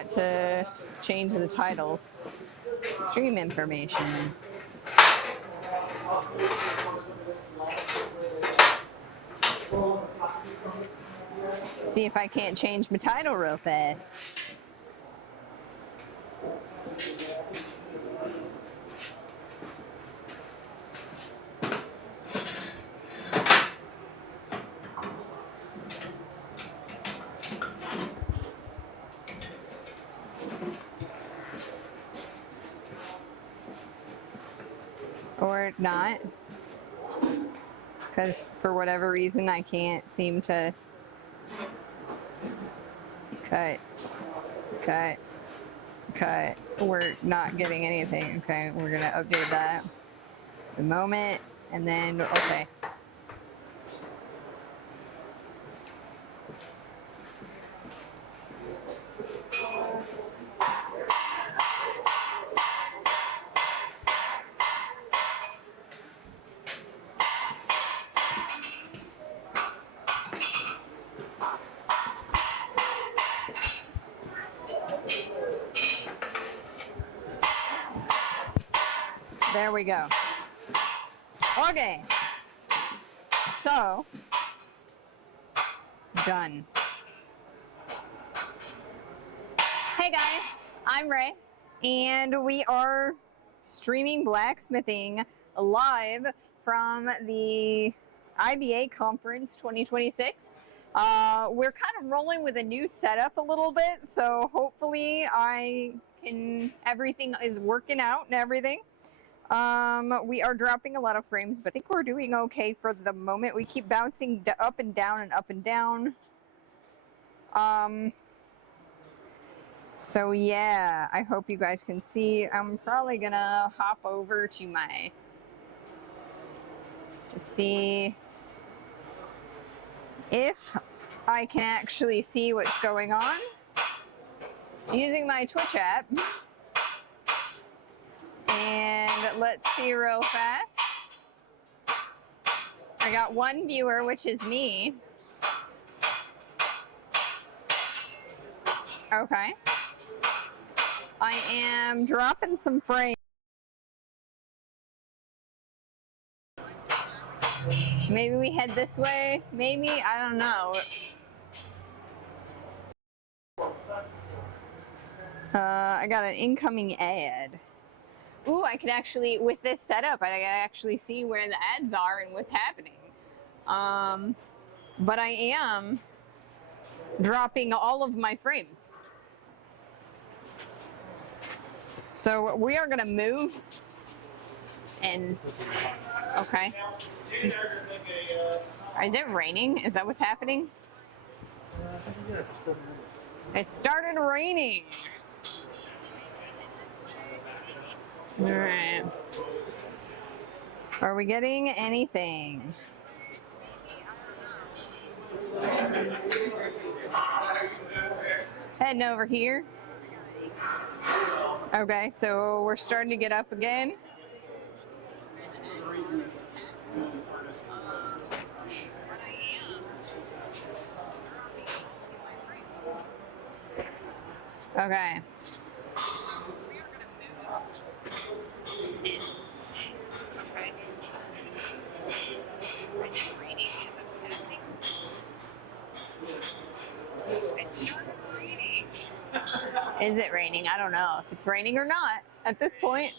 forgot to change the titles. Stream information. See if I can't change my title real fast. Or not, because for whatever reason I can't seem to cut. We're not getting anything. Okay, we're gonna update that the moment, and then okay. There we go. Okay. So, done. Hey guys, I'm Ray, and we are streaming blacksmithing live from the IBA conference 2026. We're kind of rolling with a new setup a little bit, so hopefully everything is working out and everything. We are dropping a lot of frames, but I think we're doing okay for the moment. We keep bouncing up and down and up and down. So yeah, I hope you guys can see. I'm probably gonna hop over to see if I can actually see what's going on using my Twitch app. And let's see real fast. I got one viewer, which is me. Okay. I am dropping some frames. Maybe we head this way. Maybe, I don't know. I got an incoming ad. Ooh, I can actually, with this setup, I can actually see where the ads are and what's happening. But I am dropping all of my frames. So we are gonna move and, okay. Is it raining? Is that what's happening? It started raining. All right. Are we getting anything? Heading over here. Okay, so we're starting to get up again. Okay. Is it raining? I don't know if it's raining or not at this point.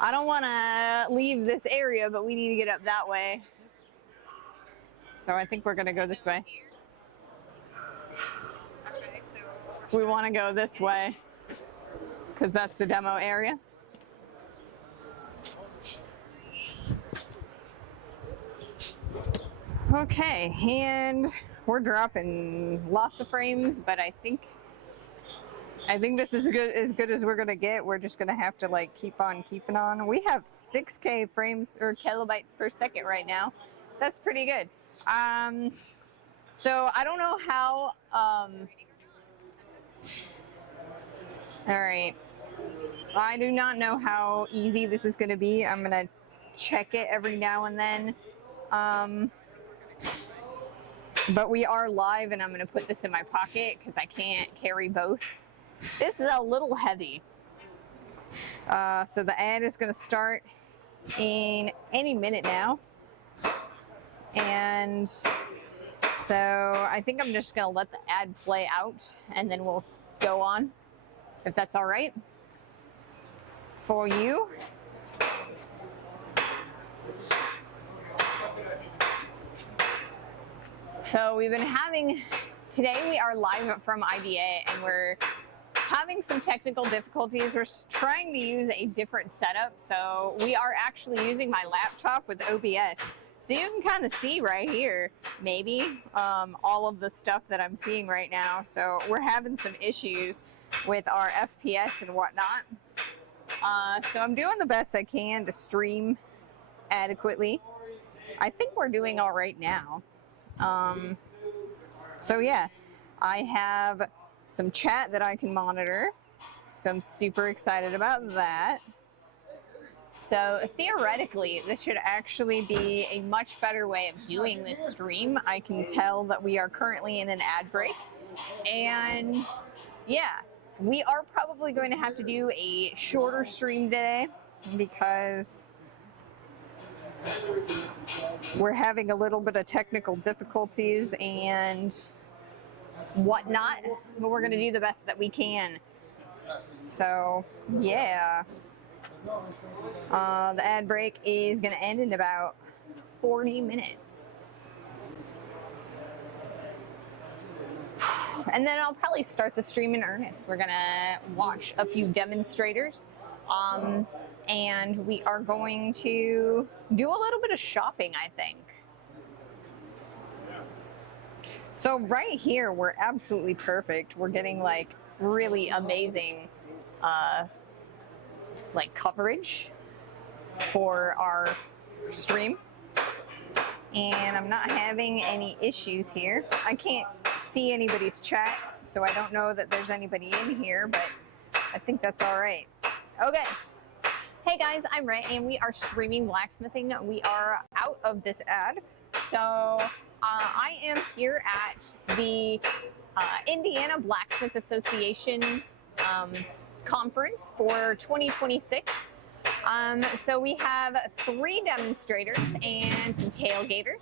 I don't want to leave this area, but we need to get up that way. So I think we're going to go this way. We want to go this way because that's the demo area. Okay, and we're dropping lots of frames, but I think this is as good as we're gonna get. We're just gonna have to like keep on keeping on. We have 6K frames or kilobytes per second right now. That's pretty good. So I don't know how. All right, I do not know how easy this is gonna be. I'm gonna check it every now and then. But we are live, and I'm going to put this in my pocket because I can't carry both. This is a little heavy. So the ad is going to start in any minute now. And so I think I'm just going to let the ad play out, and then we'll go on, if that's all right for you. So we've been having, today we are live from IBA, and we're having some technical difficulties. We're trying to use a different setup. So we are actually using my laptop with OBS. So you can kind of see right here, maybe, all of the stuff that I'm seeing right now. So we're having some issues with our FPS and whatnot. So I'm doing the best I can to stream adequately. I think we're doing all right now. So yeah, I have some chat that I can monitor, so I'm super excited about that. So theoretically, this should actually be a much better way of doing this stream. I can tell that we are currently in an ad break, and yeah, we are probably going to have to do a shorter stream today because we're having a little bit of technical difficulties and whatnot, but we're going to do the best that we can. So yeah, the ad break is going to end in about 40 minutes. And then I'll probably start the stream in earnest. We're going to watch a few demonstrators. And we are going to do a little bit of shopping, I think. So right here, we're absolutely perfect. We're getting like really amazing like coverage for our stream. And I'm not having any issues here. I can't see anybody's chat, so I don't know that there's anybody in here, but I think that's all right. Okay. Hey guys, I'm Ray, and we are streaming blacksmithing. We are out of this ad. So I am here at the Indiana Blacksmith Association conference for 2026. So we have 3 demonstrators and some tailgaters.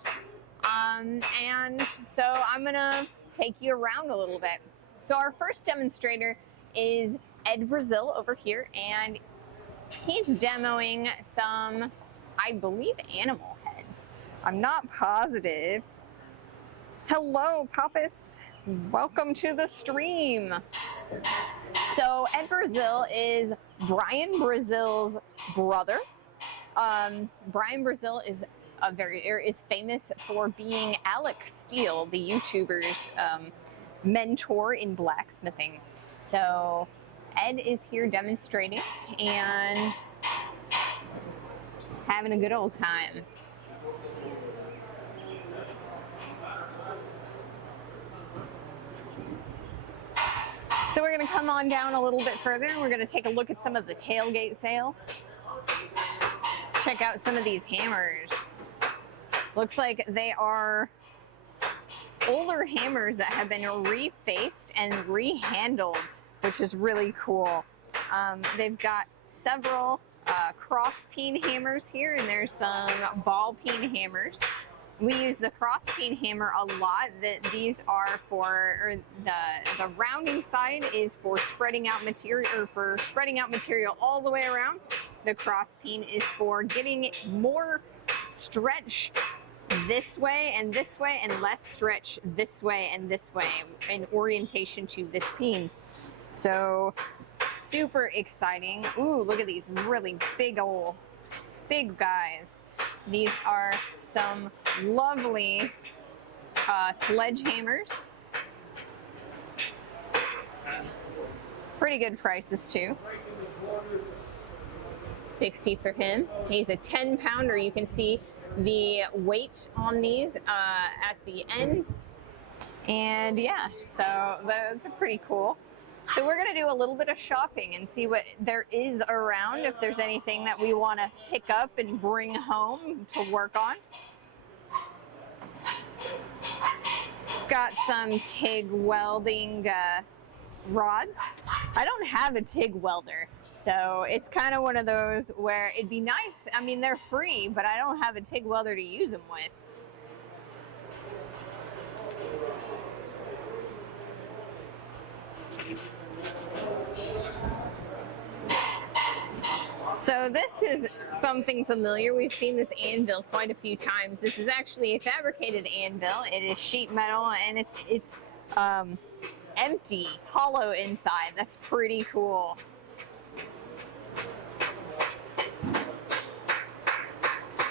And so I'm gonna take you around a little bit. So our first demonstrator is Ed Brazil over here, and he's demoing some, I believe, animal heads. I'm not positive. Hello, Papas. Welcome to the stream. So Ed Brazil is Brian Brazil's brother. Brian Brazil is is famous for being Alex Steele, the YouTuber's mentor in blacksmithing. So Ed is here demonstrating and having a good old time. So we're going to come on down a little bit further. We're going to take a look at some of the tailgate sales. Check out some of these hammers. Looks like they are older hammers that have been refaced and rehandled, which is really cool. They've got several cross peen hammers here, and there's some ball peen hammers. We use the cross peen hammer a lot. These are for, the rounding side is for spreading out material, all the way around. The cross peen is for getting more stretch this way and less stretch this way and this way in orientation to this peen. So super exciting. Ooh, look at these really big guys. These are some lovely sledgehammers. Pretty good prices too. $60 for him. He's a 10-pounder. You can see the weight on these at the ends. And yeah, so those are pretty cool. So we're going to do a little bit of shopping and see what there is around, if there's anything that we want to pick up and bring home to work on. got some TIG welding rods. I don't have a TIG welder, so it's kind of one of those where it'd be nice. I mean, they're free, but I don't have a TIG welder to use them with. So this is something familiar. We've seen this anvil quite a few times. This is actually a fabricated anvil. It is sheet metal, and it's empty, hollow inside. That's pretty cool.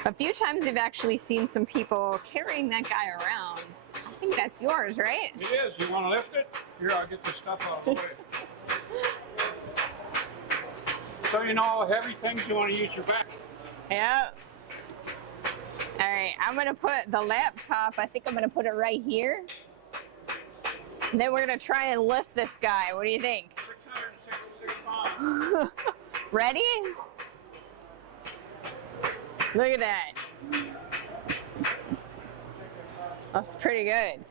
A few times I've actually seen some people carrying that guy around. I think that's yours, right? It is. You want to lift it? Here, I'll get the stuff out of the way. So you know, heavy things, you want to use your back. Yep. All right, I'm gonna put the laptop, I think I'm gonna put it right here. And then we're gonna try and lift this guy. What do you think? 666 pounds. Ready? Look at that. That's pretty good.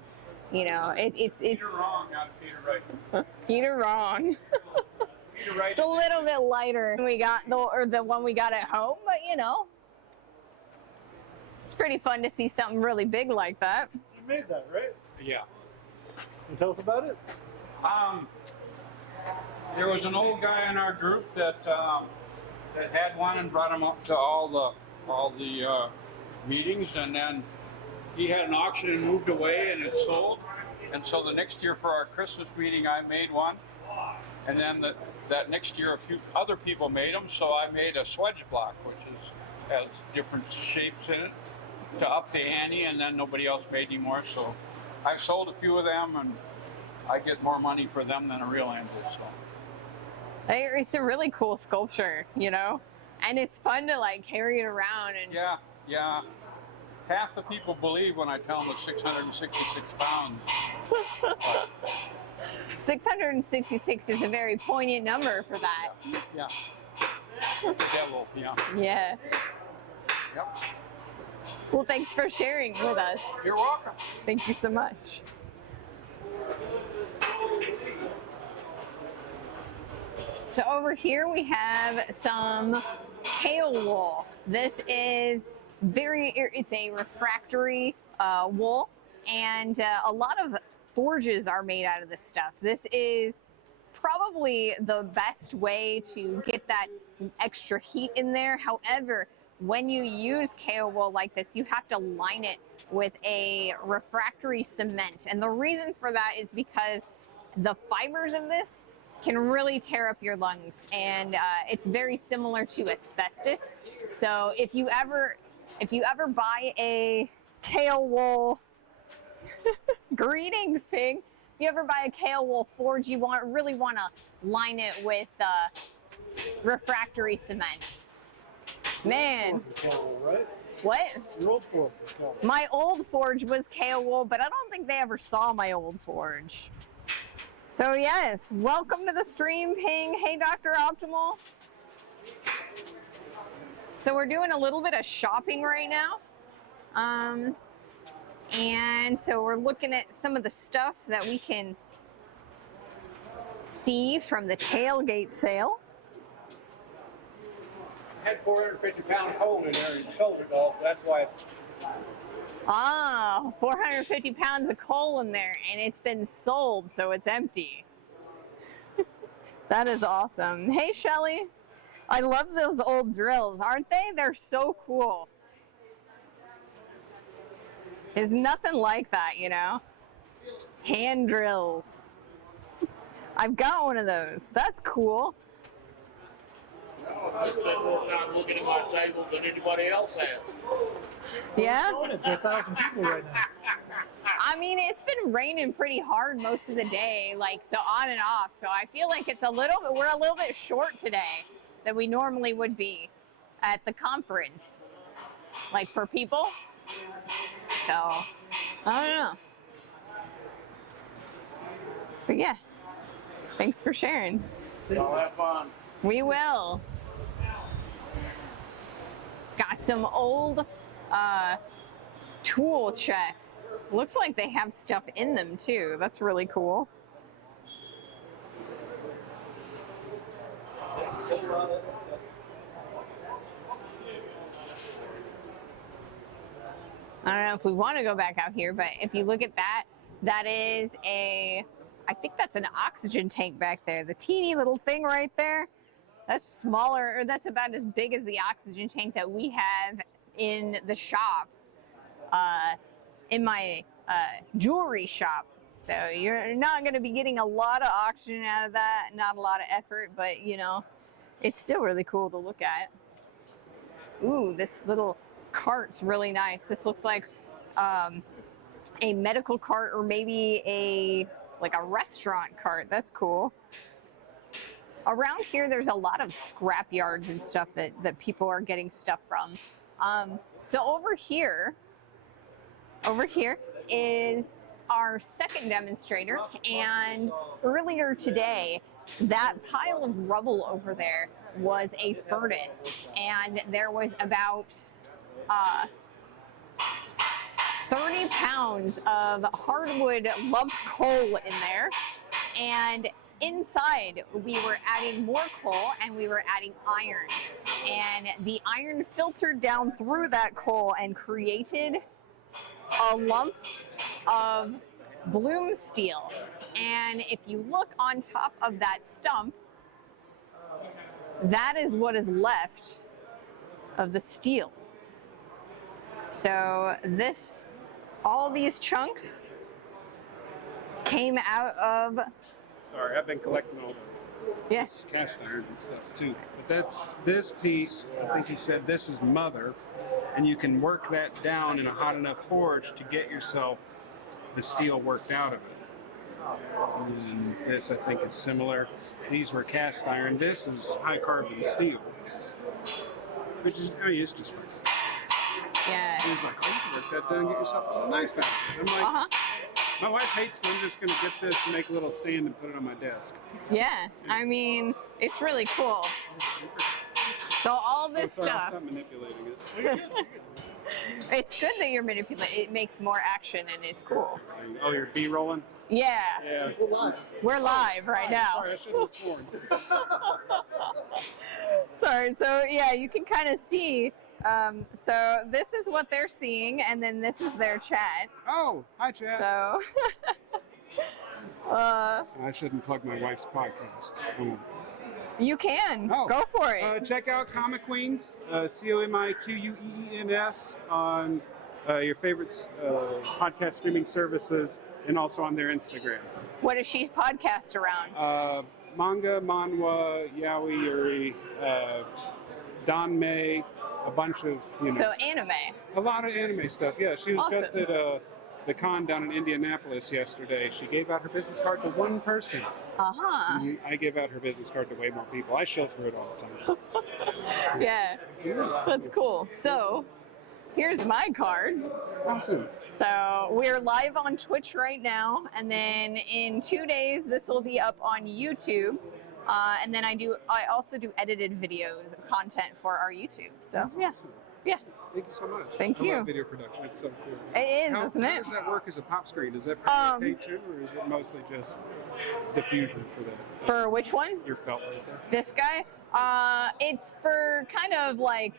You know, it's Peter wrong, not Peter right. Peter wrong. Peter right. It's a little bit lighter than we got the one we got at home, but you know, it's pretty fun to see something really big like that. You made that, right? Yeah. Can you tell us about it? There was an old guy in our group that that had one and brought him up to all the meetings, and then he had an auction and moved away, and it sold. And so the next year for our Christmas meeting, I made one, and then that next year a few other people made them. So I made a swedge block, which has different shapes in it to up the ante, and then nobody else made any more. So I've sold a few of them, and I get more money for them than a real anvil. So It's a really cool sculpture, you know, and it's fun to like carry it around. And yeah. Half the people believe when I tell them it's 666 pounds. 666 is a very poignant number for that. Yeah. The devil, yeah. Yeah. Yep. Well, thanks for sharing with us. You're welcome. Thank you so much. So over here we have some kale wool. This is it's a refractory wool, and a lot of forges are made out of this stuff. This is probably the best way to get that extra heat in there. However, when you use kale wool like this, you have to line it with a refractory cement. And the reason for that is because the fibers of this can really tear up your lungs, and it's very similar to asbestos. So if you ever buy a kale wool greetings, pig. If you ever buy a kale wool forge, you really want to line it with refractory cement. Man. Right? What? Your old forge. My old forge was kale wool, but I don't think they ever saw my old forge. So yes, welcome to the stream, Ping. Hey, Dr. Optimal. So we're doing a little bit of shopping right now. And so we're looking at some of the stuff that we can see from the tailgate sale. I had 450-pound coal in there and sold it all, so that's why. 450 pounds of coal in there, and it's been sold, so it's empty. That is awesome. Hey, Shelly. I love those old drills, aren't they? They're so cool. There's nothing like that, you know? Hand drills. I've got one of those. That's cool. I spend more time looking at my table than anybody else has. Yeah? It's 1,000 people right now. I mean, it's been raining pretty hard most of the day, like, so on and off. So I feel like we're a little bit short today than we normally would be at the conference, like for people. So, I don't know. But yeah, thanks for sharing. Y'all have fun. We will. Got some old tool chests. Looks like they have stuff in them too. That's really cool. I don't know if we want to go back out here, but if you look at that, that is I think that's an oxygen tank back there. The teeny little thing right there, that's smaller, or that's about as big as the oxygen tank that we have in the shop, in my jewelry shop. So you're not going to be getting a lot of oxygen out of that, not a lot of effort, but you know, it's still really cool to look at. Ooh, this little cart's really nice. This looks like a medical cart, or maybe a restaurant cart. That's cool. Around here, there's a lot of scrap yards and stuff that people are getting stuff from. So over here is our second demonstrator, and earlier today, that pile of rubble over there was a furnace, and there was about 30 pounds of hardwood lump coal in there, and inside we were adding more coal and we were adding iron, and the iron filtered down through that coal and created a lump of bloom steel. And if you look on top of that stump, that is what is left of the steel. So all these chunks came out of... Sorry, I've been collecting all the Yeah. this is cast iron and stuff too. But that's this piece, I think he said this is mother, and you can work that down in a hot enough forge to get yourself the steel worked out of it. And this I think is similar. These were cast iron. This is high carbon steel. Which is, I mean, it's just fun. Yeah. He was like, oh, you can work that down and get yourself a knife out of it. I'm like, my wife hates them. I'm just going to get this and make a little stand and put it on my desk. Yeah, I mean, it's really cool. So all this Sorry, stuff, stop manipulating it. it's good that you're manipulating. It makes more action and it's cool. Oh, you're B-rolling? Yeah, Yeah. we're live right now. Sorry, I should have sworn. Sorry, so yeah, you can kind of see. So this is what they're seeing, and then this is their chat. Oh, hi, Chad. So, I shouldn't plug my wife's podcast. you can Oh. go for it. Check out Comic Queens, COMIQUEENS, on your favorite podcast streaming services, and also on their Instagram. What does she podcast around? Manga, manhwa, yaoi, yuri, danmei, a bunch of, So anime. a lot of anime stuff. Yeah, she was Awesome. just at the con down in Indianapolis yesterday. She gave out her business card to one person. Uh-huh. I give out her business card to way more people. I show for it all the time. Yeah, that's cool. So here's my card. Awesome. So we're live on Twitch right now, and then in 2 days this will be up on YouTube. And then I also do edited videos content for our YouTube. So That's yeah, awesome. yeah, Thank you so much. Thank I you. love video production. It's so cool. it is, How isn't it? does that work as a pop screen? Is that pretty okay too, or is it mostly just diffusion for the For which one? your felt right there? This guy? It's for kind of like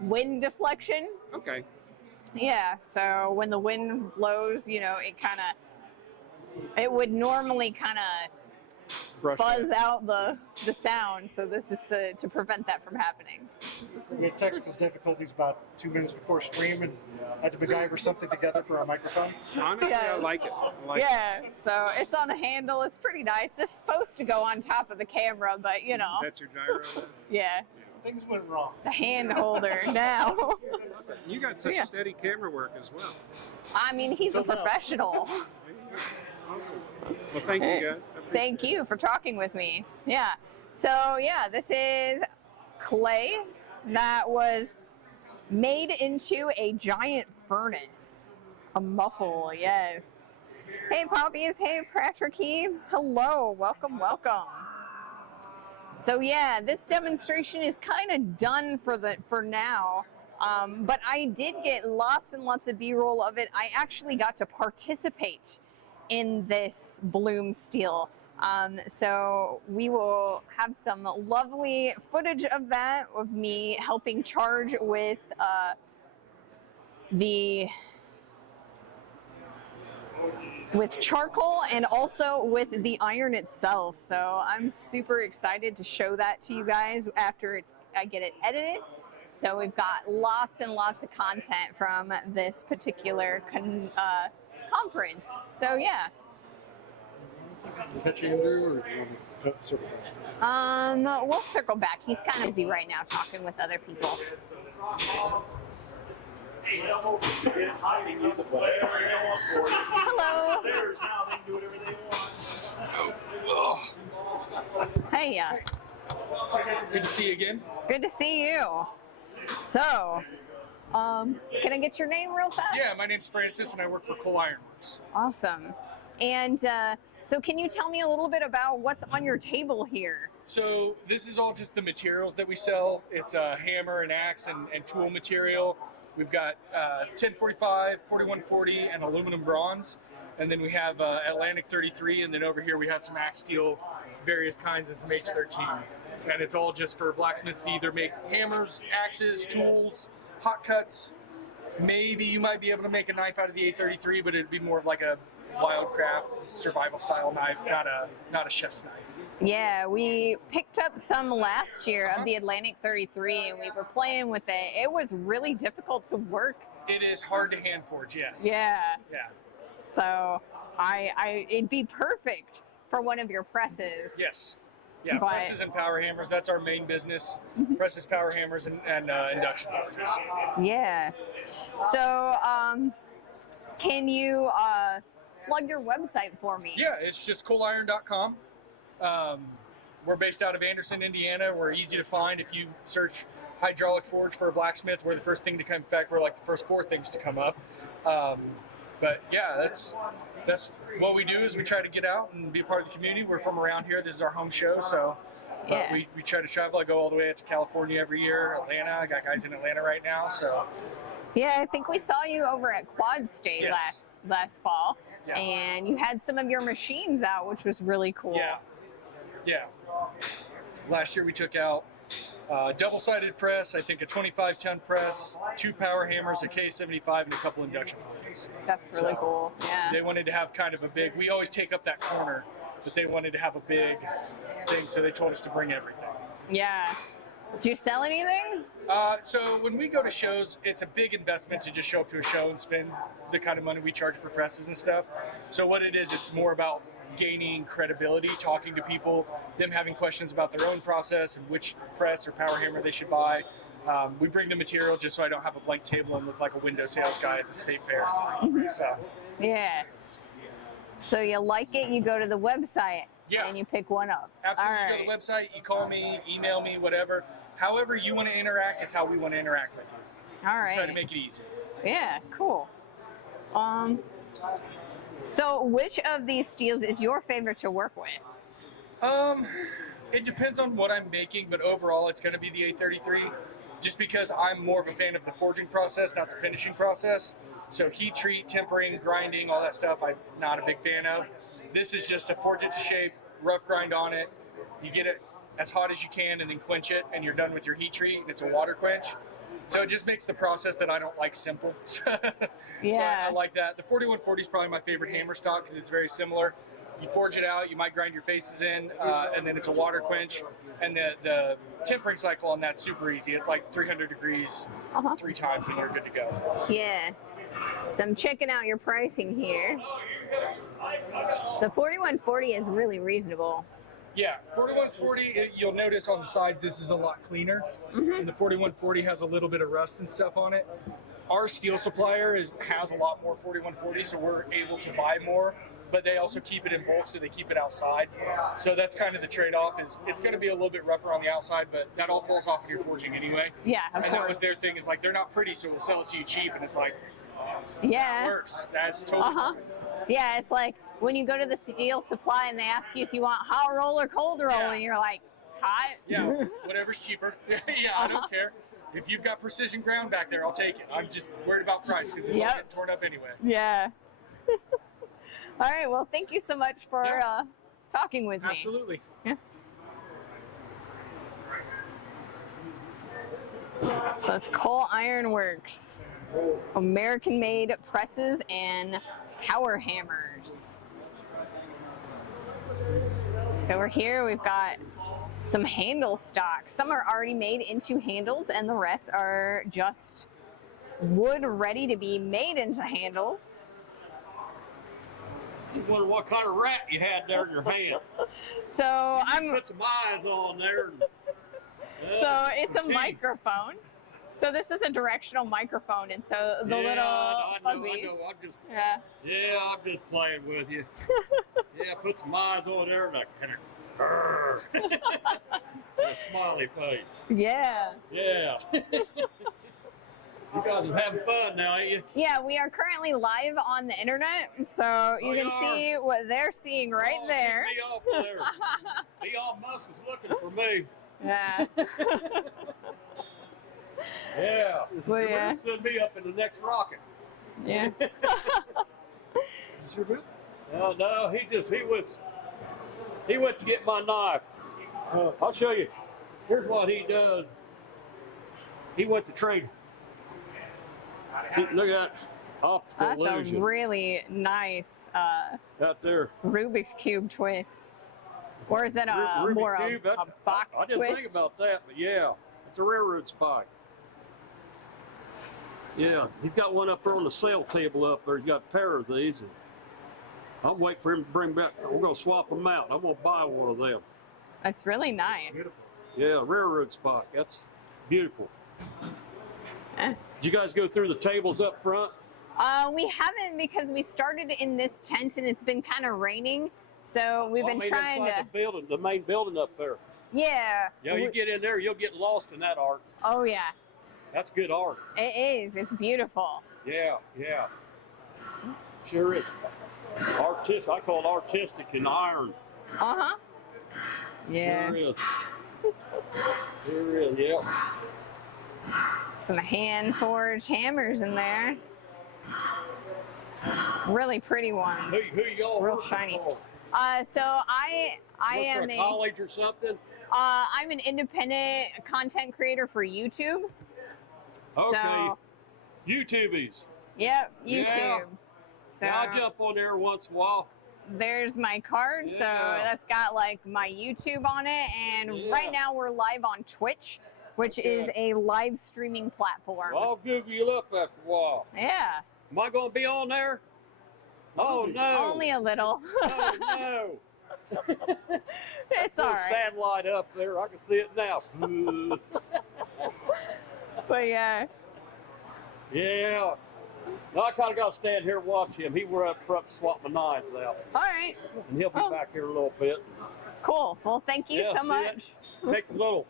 wind deflection. Okay. Yeah. So when the wind blows, you know, it would normally kind of Brush fuzz that. out the sound. So this is to prevent that from happening. We had technical difficulties about 2 minutes before stream and had to MacGyver something together for our microphone. Honestly, I Yes. like it. I like Yeah, so it's on a handle. It's pretty nice. This is supposed to go on top of the camera, but you know, it. That's your gyro. yeah, Things went wrong. it's a hand holder now. You got such Yeah. steady camera work as well. I mean, he's a professional. Awesome. Well, thank you guys. I appreciate Thank you for talking with me. Yeah. So yeah, this is clay that was made into a giant furnace. A muffle, yes. Hey Poppies, hey Patrick, hello, welcome, welcome. So yeah, this demonstration is kind of done for now. But I did get lots and lots of B-roll of it. I actually got to participate in this bloom steel. So we will have some lovely footage of that, of me helping charge with with charcoal and also with the iron itself. So I'm super excited to show that to you guys after I get it edited. So we've got lots and lots of content from this particular conference. So yeah. Catch Andrew, or do you want me to circle back? We'll circle back. He's kind of busy right now talking with other people. Hello. Hey, Good to see you again. good to see you. So, can I get your name real fast? Yeah, my name's Francis and I work for Coal Ironworks. Awesome. And so can you tell me a little bit about what's on your table here? So this is all just the materials that we sell. It's a hammer and axe and tool material. We've got 1045, 4140, and aluminum bronze. And then we have Atlantic 33, and then over here we have some axe steel, various kinds, and some H13. And it's all just for blacksmiths to either make hammers, axes, tools, hot cuts. Maybe you might be able to make a knife out of the A33, but it'd be more of like a wildcraft survival style knife, not a chef's knife. Yeah, we picked up some last year of the Atlantic 33 and we were playing with it. It was really difficult to work. It is hard to hand forge, yes. Yeah. Yeah. So it'd be perfect for one of your presses. Yes. Yeah, But- presses and power hammers, that's our main business. Presses, power hammers, and induction forges. Yeah. So, can you plug your website for me? Yeah, it's just coaliron.com. We're based out of Anderson, Indiana. We're easy to find. If you search hydraulic forge for a blacksmith, we're the first thing to come. In fact, we're like the first 4 things to come up. But yeah, that's what we do. Is we try to get out and be a part of the community. We're from around here. This is our home show, so Yeah. we try to travel. I go all the way out to California every year. Atlanta. I got guys in Atlanta right now, so Yeah, I think we saw you over at Quad State Yes. last fall, Yeah. and you had some of your machines out, which was really cool. yeah. Last year we took out double-sided press, I think a 25-ton press, 2 power hammers, a K75, and a couple induction forges. That's really So, cool. Yeah. They wanted to have kind of a big, we always take up that corner, but they wanted to have a big thing, so they told us to bring everything. Yeah. Do you sell anything? So when we go to shows, it's a big investment to just show up to a show and spend the kind of money we charge for presses and stuff. So what it is, it's more about gaining credibility, talking to people, them having questions about their own process and which press or power hammer they should buy. We bring the material just so I don't have a blank table and look like a window sales guy at the state fair. So Yeah. So you like it, you go to the website Yeah. and you pick one up. absolutely, All you right. go to the website, you call me, email me, whatever. However you want to interact is how we want to interact with you. All right. Try to make it easy. Yeah, cool. So which of these steels is your favorite to work with? It depends on what I'm making, but overall it's going to be the A33, just because I'm more of a fan of the forging process, not the finishing process. So heat treat, tempering, grinding, all that stuff, I'm not a big fan of. This is just to forge it to shape, rough grind on it. You get it as hot as you can and then quench it, and you're done with your heat treat, and it's a water quench. So it just makes the process that I don't like simple. Yeah. So I like that. The 4140 is probably my favorite hammer stock because it's very similar. You forge it out, you might grind your faces in, and then it's a water quench. And the tempering cycle on that's super easy. It's like 300 degrees 3 times and you're good to go. Yeah. So I'm checking out your pricing here. The 4140 is really reasonable. Yeah, 4140, you'll notice on the sides this is a lot cleaner. And the 4140 has a little bit of rust and stuff on it. Our steel supplier has a lot more 4140, so we're able to buy more, but they also keep it in bulk, so they keep it outside. So that's kind of the trade-off. Is it's going to be a little bit rougher on the outside, but that all falls off of your forging anyway. Yeah, of And that was course. their thing, is like, they're not pretty, so we'll sell it to you cheap. And it's like, Yeah. it works. That's totally Uh-huh. Yeah, it's like when you go to the steel supply and they ask you if you want hot roll or cold roll, Yeah. and you're like, hot? Yeah, whatever's cheaper. Yeah, I don't care. If you've got precision ground back there, I'll take it. I'm just worried about price because it's all getting torn up anyway. Yeah. All right. Well, thank you so much for talking with me. Absolutely. Yeah. So that's Coal Iron Works, American-made presses and power hammers. So over here we've got some handle stock. Some are already made into handles and the rest are just wood ready to be made into handles. You wonder what kind of rat you had there in your hand. So I'm Put some eyes on there. so it's a microphone. So this is a directional microphone, and so the little I fuzzy. know. I'm just playing with you. Yeah, put some eyes on there and a smiley face. Yeah. Yeah. You guys are having fun now, ain't you? Yeah, we are currently live on the internet, so you can see what they're seeing right there. Get me off there. Elon Musk is looking for me. Yeah. Yeah. Well, yeah. Send me up in the next rocket. Yeah. Is this your booth? No, he went to get my knife. I'll show you. Here's what he does. He went to trade. See, look at that. Optical That's illusion. a really nice Out there. Rubik's Cube twist. Or is that Rubik's more Cube, a box I didn't twist? think about that, but yeah, it's a railroad spike. Yeah, he's got one up there on the sale table up there. He's got a pair of these. And I'm waiting for him to bring back. We're going to swap them out. I'm going to buy one of them. That's really nice. Beautiful. Yeah, railroad spike. That's beautiful. Eh. Did you guys go through the tables up front? We haven't because we started in this tent and it's been kind of raining. So we've been trying to. The building, the main building up there. Yeah. Yeah, you get in there, you'll get lost in that art. Oh, yeah. That's good art. It is. It's beautiful. Yeah. Sure is. I call it artistic in iron. Uh-huh. Yeah. Sure is, yeah. Some hand-forged hammers in there. Really pretty ones. Who y'all Real working shiny. for? So I Work am for a college or something? I'm an independent content creator for YouTube. Okay. So, YouTubies. yep, YouTube. Yeah. So Yeah, I jump on there once in a while. there's my card. So Yeah. that's got like my YouTube on it. And right now we're live on Twitch, which is a live streaming platform. Well, I'll Google you up after a while. Yeah. Am I going to be on there? Oh, no. Only a little. Oh, no. It's all right. Satellite up there. I can see it now. But yeah. Yeah. No, I kind of got to stand here and watch him. He were up front to swap my knives out. All right. And he'll be back here a little bit. Cool. Well, thank you Yeah, so see much. it? Takes a little.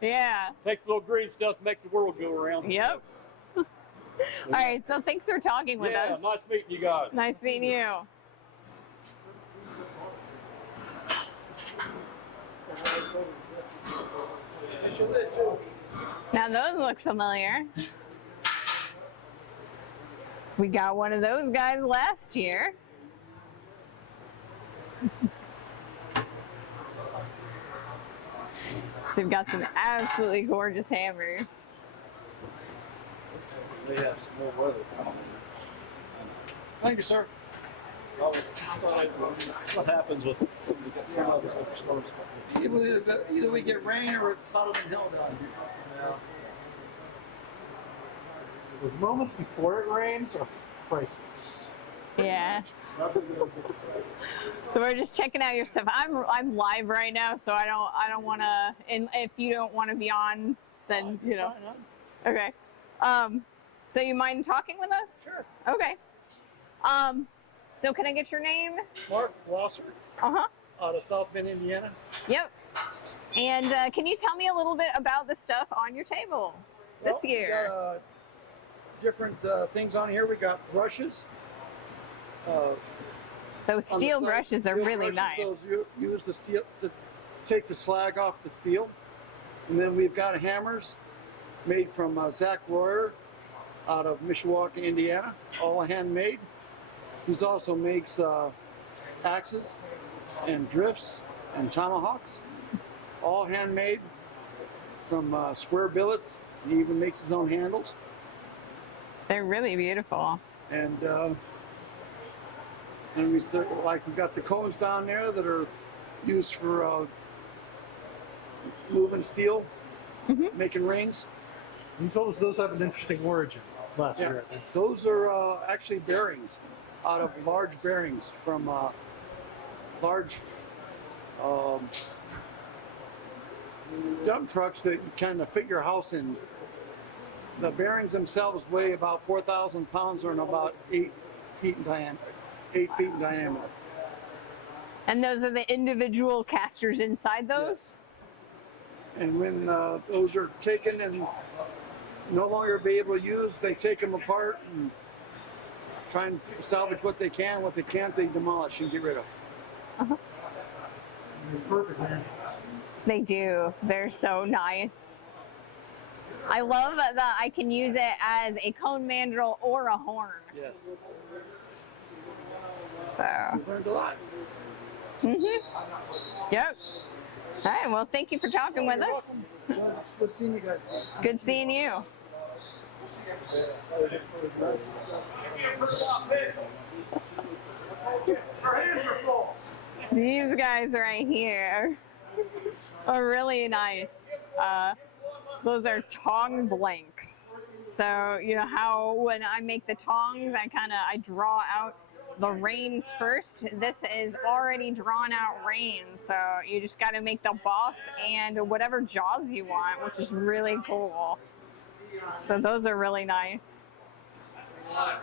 Yeah. Takes a little green stuff to make the world go around. Yep. All right. So thanks for talking with Yeah, us. nice meeting you guys. Nice meeting you. Now those look familiar. We got one of those guys last year. So we've got some absolutely gorgeous hammers. Yes, more weather. Thank you, sir. What happens with some of this storms? Either we get rain or it's hotter than hell down here. With moments before it rains are priceless. Yeah. So we're just checking out your stuff. I'm live right now, so I don't want to. And if you don't want to be on, then you know. Okay. So you mind talking with us? Sure. Okay. So can I get your name? Mark Blosser, Uh-huh. out of South Bend, Indiana. Yep. And can you tell me a little bit about the stuff on your table this year? We got different things on here. We got brushes. Those on the steel side, brushes are steel really brushes. nice. Those use the steel to take the slag off the steel. And then we've got hammers. made from Zach Royer out of Mishawaka, Indiana, all handmade. He also makes axes and drifts and tomahawks, all handmade from square billets. He even makes his own handles. They're really beautiful. And we like we've got the cones down there that are used for moving steel, making rings. You told us those have an interesting origin last year. I think. Those are actually bearings out of large bearings from large dump trucks that you kind of fit your house in. The bearings themselves weigh about 4,000 pounds, or about 8 feet in diameter. 8 feet in diameter. And those are the individual casters inside those? Yes. And when those are taken and no longer be able to use, they take them apart and try and salvage what they can. What they can't, they demolish and get rid of. They're perfect, man. They do. They're so nice. I love that I can use it as a cone mandrel or a horn. Yes. So. We've learned a lot. Yep. All right. Well, thank you for talking with us. Good seeing you guys. Good seeing you. These guys right here are really nice. Those are tong blanks. So you know how when I make the tongs, I draw out the reins first. This is already drawn out reins, so you just got to make the boss and whatever jaws you want, which is really cool. So those are really nice.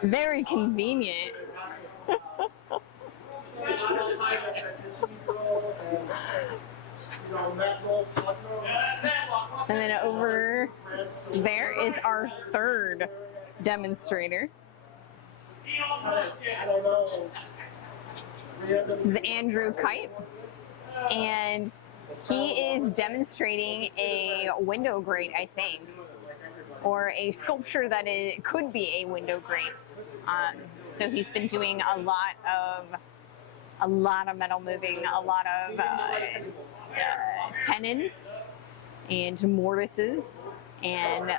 Very convenient. And then over there is our third demonstrator. This is Andrew Kite, and he is demonstrating a window grate, I think, or a sculpture that it could be a window grate. So he's been doing a lot of metal moving, a lot of tenons and mortises, and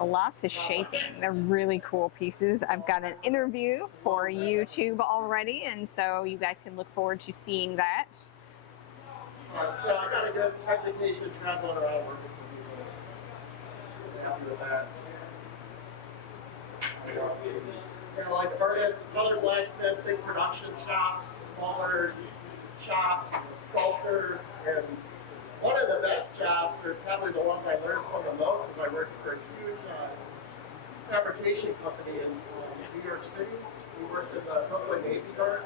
lots of shaping. They're really cool pieces. I've got an interview for YouTube already, and so you guys can look forward to seeing that. I got a good education traveling around working for people. Happy with that. Like artists, other blacksmiths, big production shops, smaller shops, sculptor, and one of the best jobs, or probably the one I learned from the most, is I worked for a huge fabrication company in New York City. We worked at the Brooklyn Navy Yard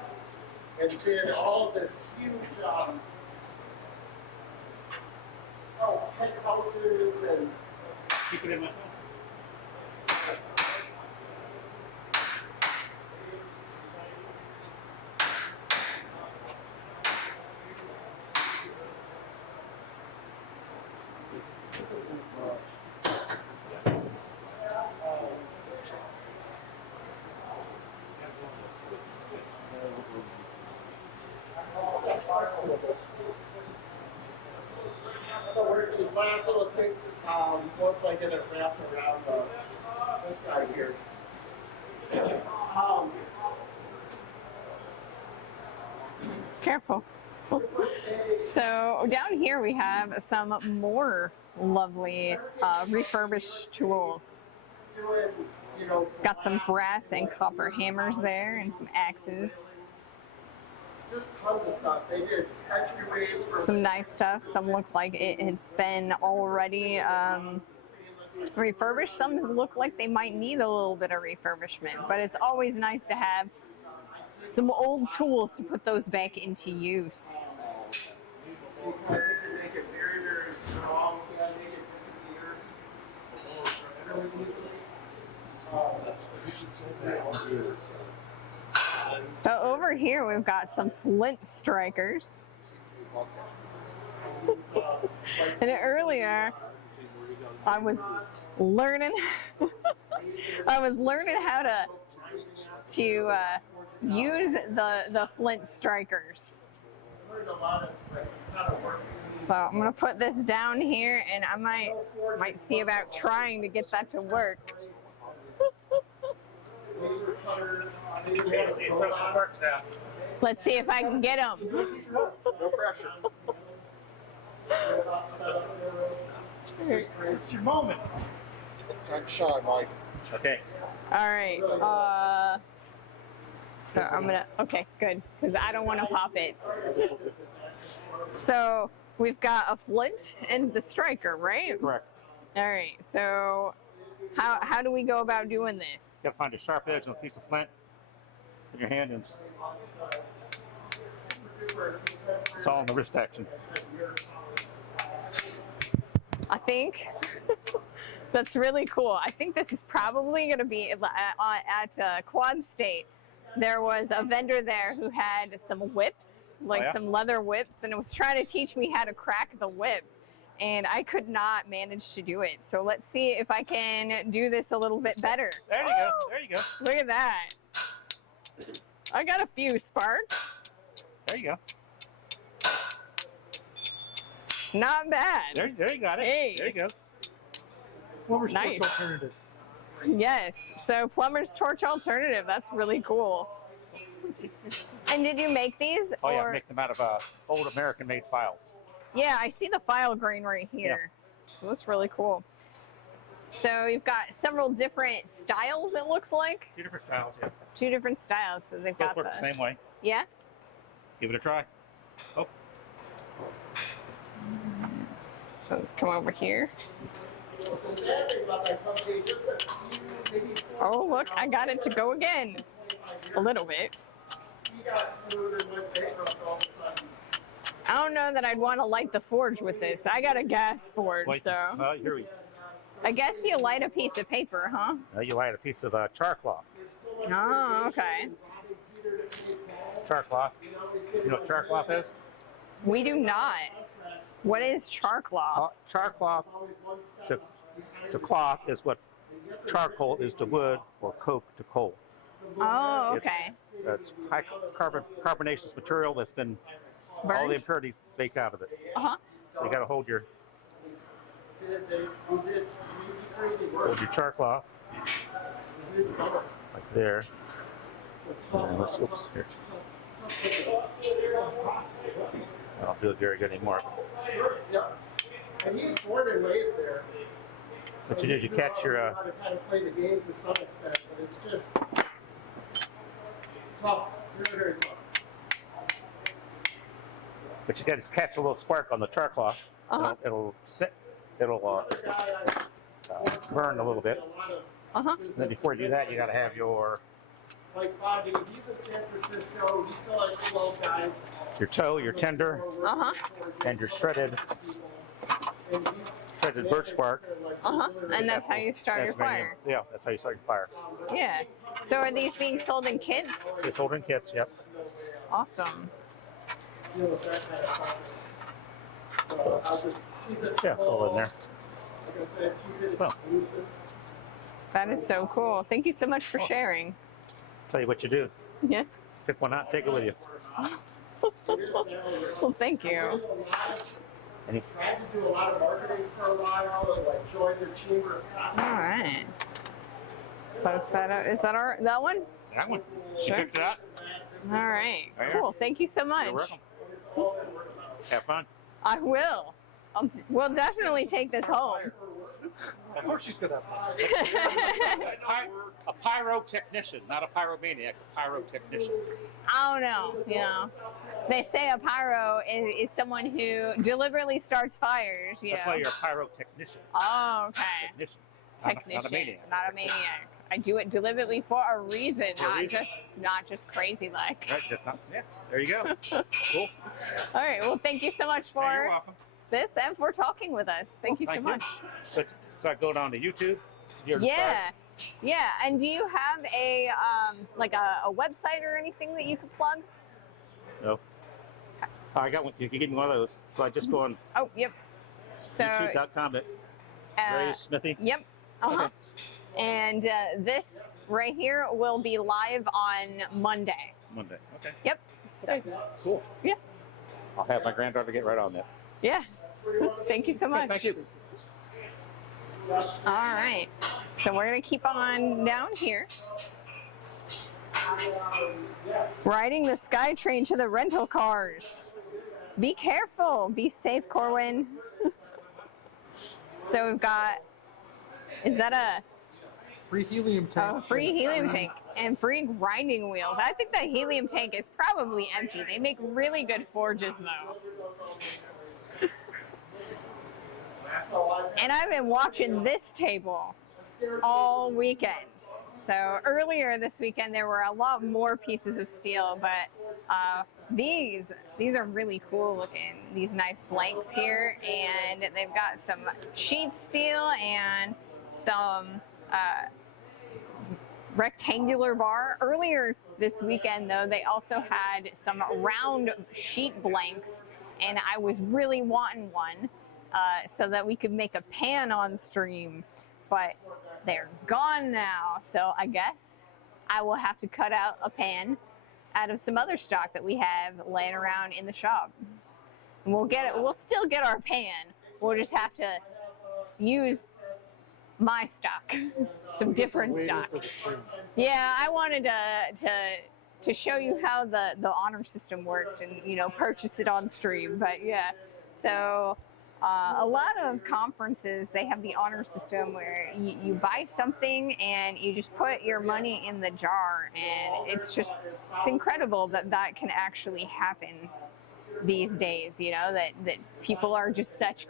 and did all of this huge penthouses and Keep it in my phone. These last little things, once I get it wrapped around this guy here. Careful. So down here we have some more lovely refurbished tools. Got some brass and copper hammers there and some axes. Just tons of stuff. They did entryways for Some nice stuff. Some look like it's been already refurbished. Some look like they might need a little bit of refurbishment, but it's always nice to have some old tools to put those back into use. because it can make it very, very strong. Yeah, make it disappear. So over here we've got some flint strikers. And earlier I was learning. I was learning how to use the flint strikers. So I'm gonna put this down here, and I might see about trying to get that to work. Let's see if I can get them. No pressure. It's your moment. I'm shy, Mike. Okay. All right. So I'm gonna. Okay, good, because I don't want to pop it. So we've got a flint and the striker, right? Correct. All right. So how do we go about doing this? You gotta find a sharp edge on a piece of flint in your hand, and it's all in the wrist action. I think that's really cool. I think this is probably going to be at Quad State. There was a vendor there who had some whips, like some leather whips, and it was trying to teach me how to crack the whip. And I could not manage to do it. So let's see if I can do this a little bit better. There you go. There you go. Look at that. I got a few sparks. There you go. Not bad. There you got it. Hey. There you go. Plumber's Nice. Torch alternative. Yes. So plumber's torch alternative. That's really cool. And did you make these? Oh yeah, or? make them out of old American-made files. Yeah, I see the file grain right here. So that's really cool. So you've got several different styles, it looks like. 2 different styles, yeah. 2 different styles. So they've Both got work the same way. Yeah? Give it a try. Oh. So let's come over here. Oh, look, I got it to go again. A little bit. I don't know that I'd want to light the forge with this. I got a gas forge, Wait, so. here we go. I guess you light a piece of paper, huh? You light a piece of char cloth. Oh, okay. Char cloth. You know what char cloth is? We do not. What is char cloth? Char cloth to cloth is what charcoal is to wood or coke to coal. Oh, okay. It's high carbonaceous material that's been all the Burned? impurities baked out of it. Uh-huh. So you got to hold your char cloth like there. And let's oops, here. I don't do it very good anymore. Yep. And he's born and raised there. What you do is you catch your How to kind of play the game to some extent, but it's just tough, very, very tough. but you got to catch a little spark on the char cloth. Uh-huh. It'll sit. It'll burn a little bit. Uh-huh. And then before you do that, you got to have your Like Bobby, he's in San Francisco. He still has 12 guys. your toe, your tender, Uh-huh. and your shredded birch bark. Uh-huh. And that's how you start your That's when fire. Yeah, that's how you start your fire. Yeah. So are these being sold in kits? Just holding kits. Yep. Awesome. Deal with that kind of stuff. So I'll just keep it Yeah, it's all in there. Like I said, keep it Well. exclusive. That is so cool. Thank you so much for sharing. Tell you what you do. Yeah. Pick one out, take it with you. Well, thank you. Any, Tried to do a lot of marketing for a while and like joined the chamber of All commerce. right. Post that up. Is that that one? that one. Sure. You picked it out. All right. There. Cool. Thank you so much. You're welcome. Have fun. I will. We'll definitely take this home. Of course she's gonna have A pyrotechnician, not a pyromaniac. A pyrotechnician. I don't know. You know, they say a pyro is someone who deliberately starts fires. You That's know. why you're a pyrotechnician. Oh, okay. Technician. Technician, Not a maniac. not a maniac. I do it deliberately for a reason, not just crazy like. Right, just not, yeah, there you go. Cool. All right. Well, thank you so much Yeah, you're for welcome. this and for talking with us. Thank you so much. So I go down to YouTube. Yeah. Yeah. And do you have a like a website or anything that you could plug? No. I got one. You can give me one of those. So I just go on Oh, yep. So youtube.com Ray's Smithy. Yep. Okay. And this right here will be live on Monday. Monday. Okay. Yep. So, Cool. yeah. I'll have my granddaughter get right on that. Yeah. Thank you so much. Thank you. All right. So we're going to keep on down here. Riding the SkyTrain to the rental cars. Be careful. Be safe, Corwin. So we've got, is that a Free helium tank. Oh, free helium tank and free grinding wheels. I think that helium tank is probably empty. They make really good forges though. And I've been watching this table all weekend. So earlier this weekend there were a lot more pieces of steel, but these are really cool looking. These nice blanks here, and they've got some sheet steel and some rectangular bar. Earlier this weekend though, they also had some round sheet blanks, and I was really wanting one so that we could make a pan on stream, but they're gone now. So I guess I will have to cut out a pan out of some other stock that we have laying around in the shop. And we'll still get our pan. We'll just have to use my stock, some different stock. Yeah, I wanted to show you how the honor system worked and, you know, purchase it on stream. But yeah, so a lot of conferences, they have the honor system where you buy something and you just put your money in the jar, and it's incredible that that can actually happen these days, you know, that people are just such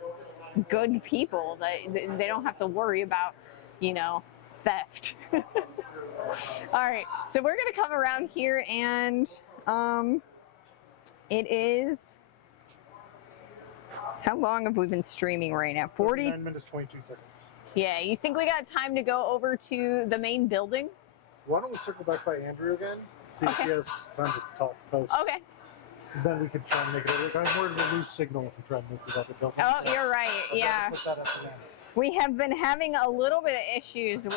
good people that they don't have to worry about, you know, theft. All right, so we're gonna come around here, and it is, how long have we been streaming right now? 49 minutes 22 seconds. Yeah, you think we got time to go over to the main building? Why don't we circle back by Andrew again, see if he has time to talk post. Okay. And then we can try and make it over. I'm worried we'll lose signal if we try and make it up the building. Oh, you're right. Yeah. Put that at the end. We have been having a little bit of issues. So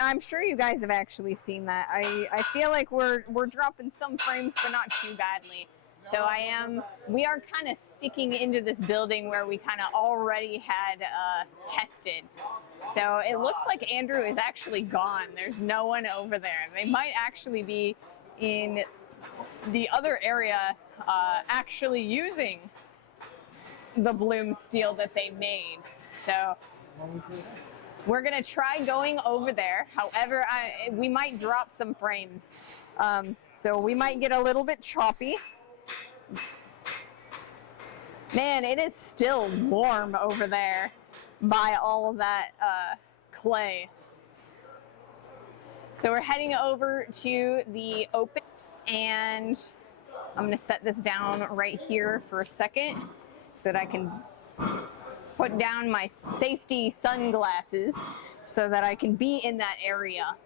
I'm sure you guys have actually seen that. I feel like we're dropping some frames, but not too badly. So we are kind of sticking into this building where we kind of already had tested. So it looks like Andrew is actually gone. There's no one over there. They might actually be in the other area actually using the bloom steel that they made. So we're gonna try going over there. However, we might drop some frames. So we might get a little bit choppy. Man, it is still warm over there by all of that clay. So we're heading over to the open, and I'm gonna set this down right here for a second so that I can put down my safety sunglasses so that I can be in that area.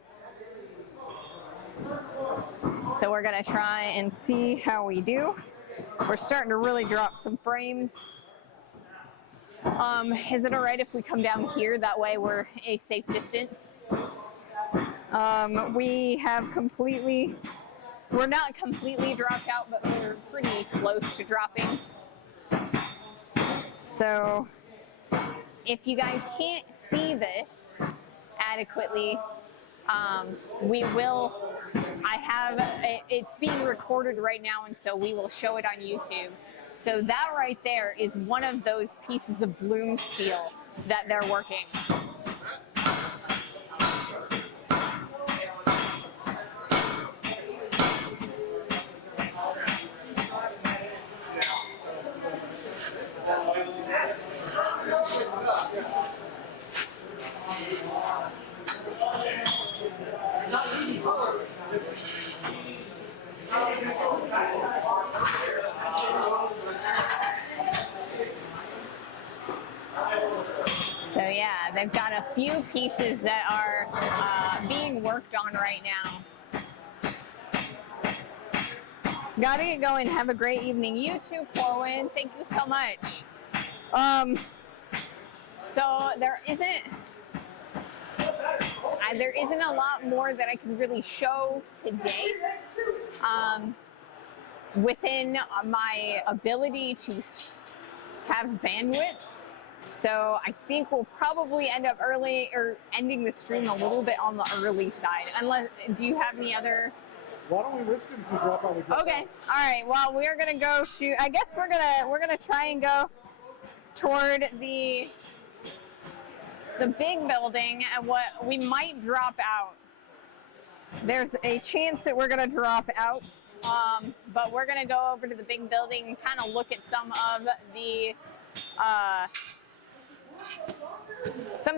So we're gonna try and see how we do. We're starting to really drop some frames. Is it all right if we come down here? That way we're a safe distance. We're not completely dropped out, but we're pretty close to dropping. So if you guys can't see this adequately, it's being recorded right now, and so we will show it on YouTube. So that right there is one of those pieces of bloom steel that they're working. So yeah, they've got a few pieces that are being worked on right now. Gotta get going. Have a great evening. You too, Corwin. Thank you so much. So there isn't a lot more that I can really show today within my ability to have bandwidth. So I think we'll probably end up ending the stream a little bit on the early side. Unless, do you have any other? Why don't we risk it if we drop out? Okay, all right. Well, we're gonna go to. I guess we're gonna try and go toward the big building, and what we might drop out. There's a chance that we're gonna drop out, but we're gonna go over to the big building and kind of look at some of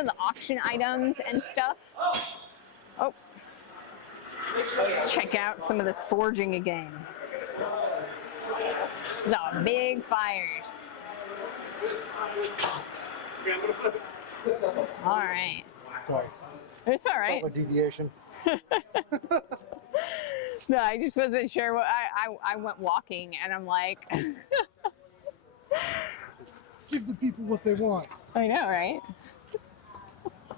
the auction items and stuff. Oh, check out some of this forging again. These are big fires. All right. Sorry. It's all right. A deviation. No, I just wasn't sure what I went walking and I'm like Give the people what they want. I know, right?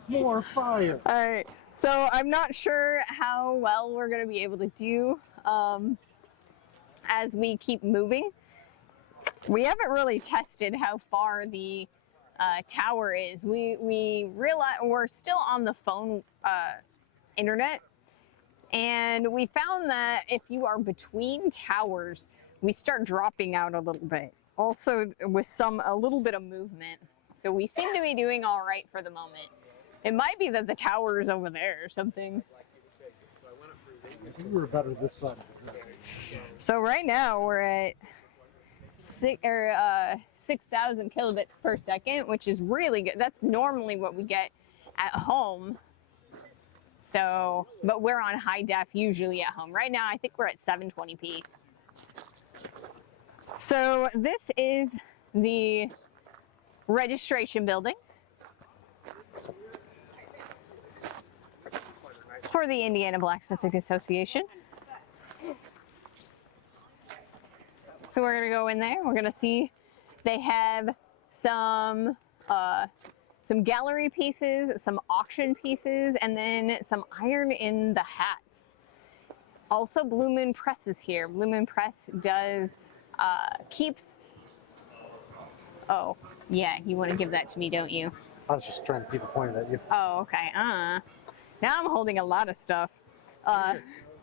More fire. All right. So I'm not sure how well we're going to be able to do as we keep moving. We haven't really tested how far the tower is. We realize we're still on the phone internet, and we found that if you are between towers, we start dropping out a little bit. Also with a little bit of movement. So we seem to be doing all right for the moment. It might be that the tower is over there or something. I think we were better this side of it. So right now we're at 6,000 kilobits per second, which is really good. That's normally what we get at home. So, but we're on high def usually at home. Right now, I think we're at 720p. So this is the registration building for the Indiana Blacksmithing Association. So we're gonna go in there. We're gonna see they have some gallery pieces, some auction pieces, and then some iron in the hats. Also, Blue Moon Press is here. Blue Moon Press does keeps. Oh, yeah, you want to give that to me, don't you? I was just trying to keep it pointed at you. Oh, okay. Now I'm holding a lot of stuff.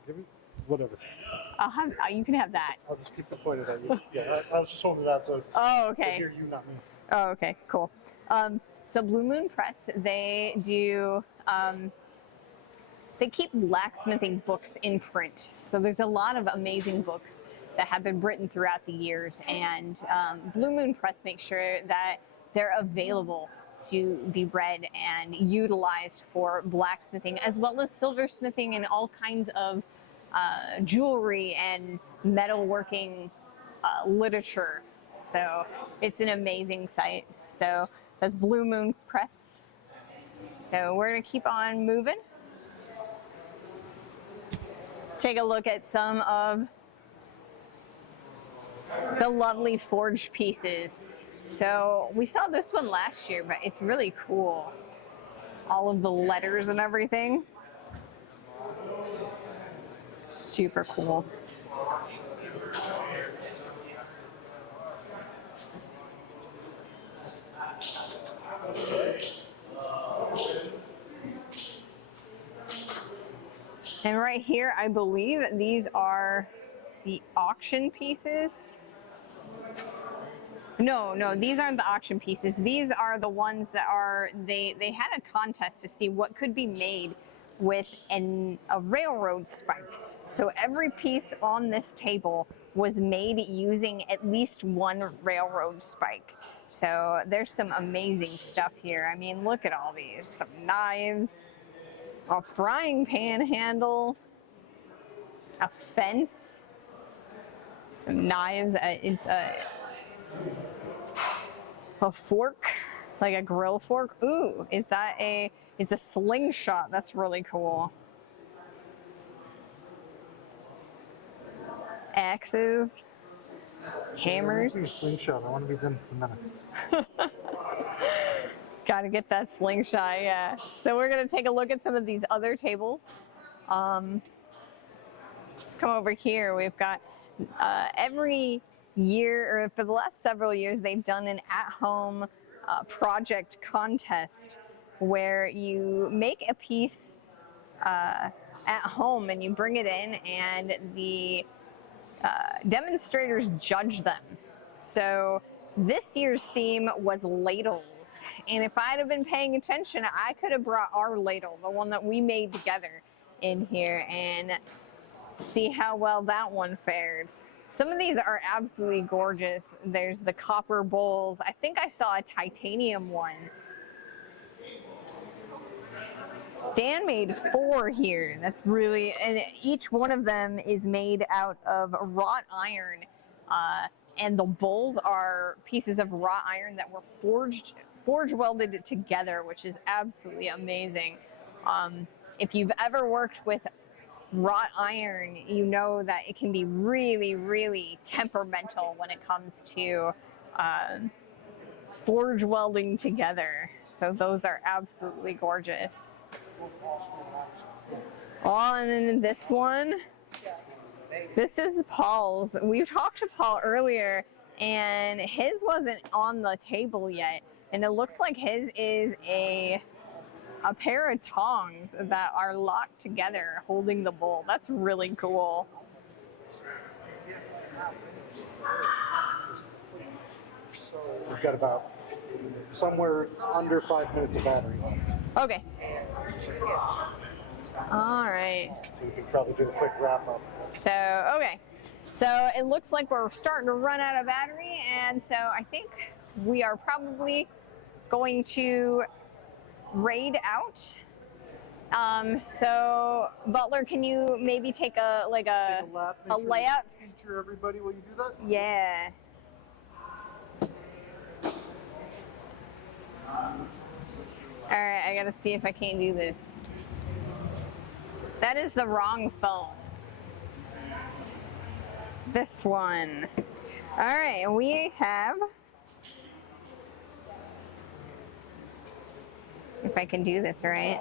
Give me whatever. You can have that. I'll just keep it pointed at you. Yeah, I was just holding that so Oh, I okay. hear you, not me. Oh, okay, cool. So Blue Moon Press, they do, they keep blacksmithing books in print. So there's a lot of amazing books that have been written throughout the years, and Blue Moon Press makes sure that they're available to be read and utilized for blacksmithing, as well as silversmithing and all kinds of jewelry and metalworking literature. So it's an amazing site. So that's Blue Moon Press. So we're gonna keep on moving. Take a look at some of the lovely forged pieces. So we saw this one last year, but it's really cool. All of the letters and everything. Super cool. And right here, I believe these are the auction pieces. No, these aren't the auction pieces. These are the ones that are, they had a contest to see what could be made with a railroad spike. So every piece on this table was made using at least one railroad spike. So there's some amazing stuff here. I mean, look at all these. Some knives, a frying pan handle, a fence, some knives. It's a fork, like a grill fork. Ooh, it's a slingshot. That's really cool. Axes, hammers. Slingshot. I want to be done in some minutes. Gotta get that slingshot, yeah. So we're gonna take a look at some of these other tables. Let's come over here. We've got every year, or for the last several years, they've done an at-home project contest where you make a piece at home and you bring it in, and the demonstrators judge them. So this year's theme was ladles. And if I'd have been paying attention, I could have brought our ladle, the one that we made together, in here and see how well that one fared. Some of these are absolutely gorgeous. There's the copper bowls. I think I saw a titanium one. Dan made 4 here. That's really, and each one of them is made out of wrought iron. And the bowls are pieces of wrought iron that were forge welded together, which is absolutely amazing. If you've ever worked with wrought iron, you know that it can be really, really temperamental when it comes to forge welding together. So those are absolutely gorgeous. Oh, and then this one. This is Paul's. We talked to Paul earlier, and his wasn't on the table yet. And it looks like his is a pair of tongs that are locked together holding the bowl. That's really cool. We've got about somewhere under 5 minutes of battery left. Okay. All right. So we can probably do a quick wrap up. So, okay. So it looks like we're starting to run out of battery, and so I think we are probably going to raid out. So Butler, can you maybe take a layup? Feature everybody. Will you do that? Yeah. All right, I gotta see if I can't do this. That is the wrong phone. This one. All right, we have, if I can do this right.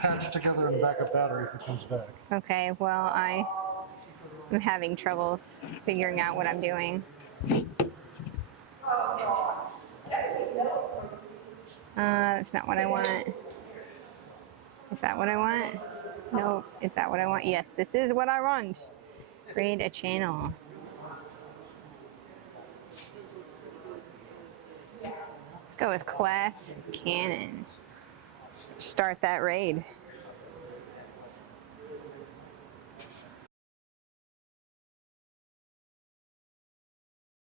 Patch together a backup battery if it comes back. Okay, well, I'm having troubles figuring out what I'm doing. That's not what I want. Is that what I want? No, is that what I want? Yes, this is what I want. Create a channel. Let's go with class Canon. Start that raid.